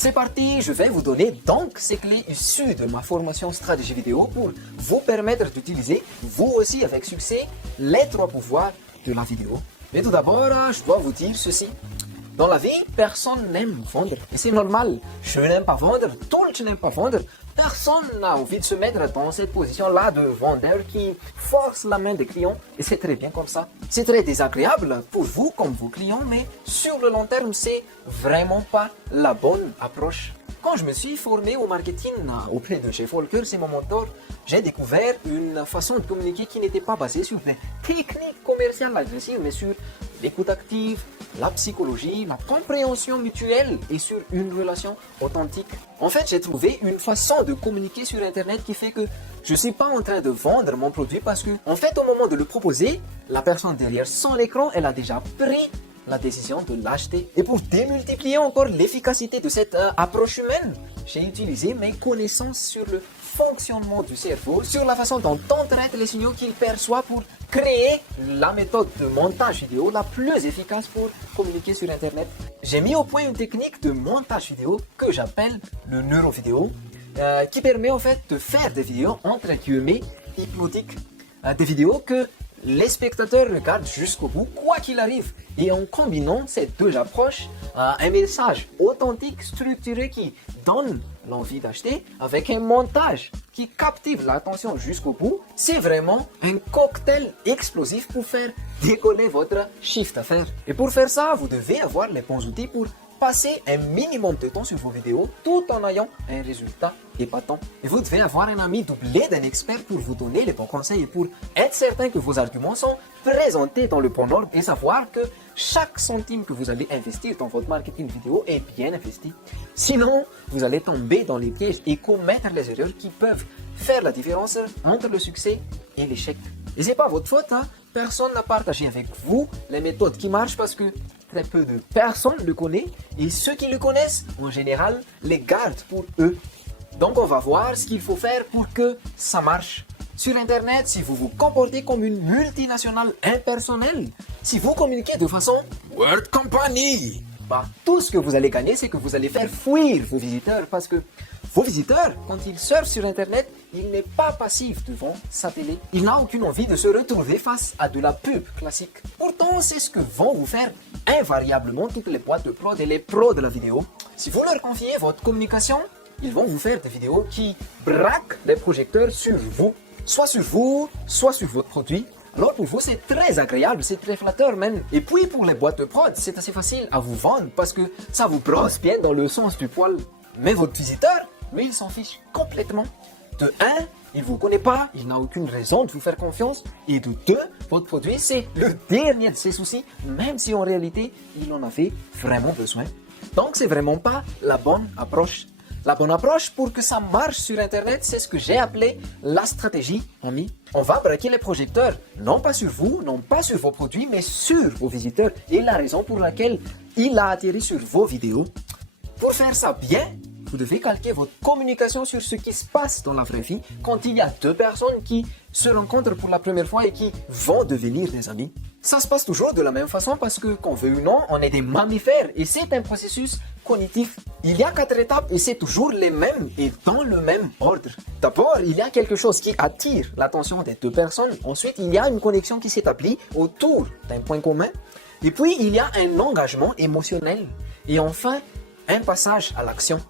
C'est parti, je vais vous donner donc ces clés issues de ma formation stratégie vidéo pour vous permettre d'utiliser, vous aussi avec succès, les 3 pouvoirs de la vidéo. Mais tout d'abord, je dois vous dire ceci. Dans la vie, personne n'aime vendre. Et c'est normal. Je n'aime pas vendre, tout le monde n'aime pas vendre. Personne n'a envie de se mettre dans cette position-là de vendeur qui force la main des clients. Et c'est très bien comme ça. C'est très désagréable pour vous comme vos clients, mais sur le long terme, c'est vraiment pas la bonne approche. Quand je me suis formé au marketing auprès de Jeff Walker, c'est mon mentor, j'ai découvert une façon de communiquer qui n'était pas basée sur des techniques commerciales agressives, mais sur l'écoute active, la psychologie, la compréhension mutuelle et sur une relation authentique. En fait, j'ai trouvé une façon de communiquer sur Internet qui fait que je ne suis pas en train de vendre mon produit parce que, en fait, au moment de le proposer, la personne derrière son écran, elle a déjà pris la décision de l'acheter. Et pour démultiplier encore l'efficacité de cette approche humaine, j'ai utilisé mes connaissances sur le fonctionnement du cerveau, sur la façon dont on traite les signaux qu'il perçoit pour créer la méthode de montage vidéo la plus efficace pour communiquer sur Internet. J'ai mis au point une technique de montage vidéo que j'appelle le neurovidéo, qui permet en fait de faire des vidéos entre guillemets hypnotiques, des vidéos que les spectateurs regardent jusqu'au bout, quoi qu'il arrive. Et en combinant ces 2 approches, un message authentique, structuré qui donne l'envie d'acheter avec un montage qui captive l'attention jusqu'au bout, c'est vraiment un cocktail explosif pour faire décoller votre chiffre d'affaires. Et pour faire ça, vous devez avoir les bons outils pour passer un minimum de temps sur vos vidéos tout en ayant un résultat épatant. Et vous devez avoir un ami doublé d'un expert pour vous donner les bons conseils et pour être certain que vos arguments sont présentés dans le bon ordre et savoir que chaque centime que vous allez investir dans votre marketing vidéo est bien investi. Sinon, vous allez tomber dans les pièges et commettre les erreurs qui peuvent faire la différence entre le succès et l'échec. Et c'est pas votre faute, hein? Personne n'a partagé avec vous les méthodes qui marchent parce que très peu de personnes le connaissent et ceux qui le connaissent, en général, les gardent pour eux. Donc on va voir ce qu'il faut faire pour que ça marche. Sur Internet, si vous vous comportez comme une multinationale impersonnelle, si vous communiquez de façon World Company, tout ce que vous allez gagner, c'est que vous allez faire fuir vos visiteurs parce que vos visiteurs, quand ils surfent sur Internet, il n'est pas passif devant sa télé. Il n'a aucune envie de se retrouver face à de la pub classique. Pourtant, c'est ce que vont vous faire invariablement toutes les boîtes de prod et les pros de la vidéo. Si vous leur confiez votre communication, ils vont vous faire des vidéos qui braquent les projecteurs sur vous. Soit sur vous, soit sur votre produit. Alors pour vous, c'est très agréable, c'est très flatteur même. Et puis pour les boîtes de prod, c'est assez facile à vous vendre parce que ça vous brosse bien dans le sens du poil. Mais votre visiteur, lui, il s'en fiche complètement. De 1, il ne vous connaît pas, il n'a aucune raison de vous faire confiance. Et de 2, votre produit, c'est le dernier de ses soucis, même si en réalité, il en avait vraiment besoin. Donc, c'est vraiment pas la bonne approche. La bonne approche pour que ça marche sur Internet, c'est ce que j'ai appelé la stratégie ami. On va braquer les projecteurs, non pas sur vous, non pas sur vos produits, mais sur vos visiteurs. Et la raison pour laquelle il a atterri sur vos vidéos. Pour faire ça bien, vous devez calquer votre communication sur ce qui se passe dans la vraie vie quand il y a 2 personnes qui se rencontrent pour la première fois et qui vont devenir des amis. Ça se passe toujours de la même façon parce que, qu'on veut ou non, on est des mammifères et c'est un processus cognitif. Il y a 4 étapes et c'est toujours les mêmes et dans le même ordre. D'abord, il y a quelque chose qui attire l'attention des 2 personnes. Ensuite, il y a une connexion qui s'établit autour d'un point commun. Et puis, il y a un engagement émotionnel. Et enfin, un passage à l'action.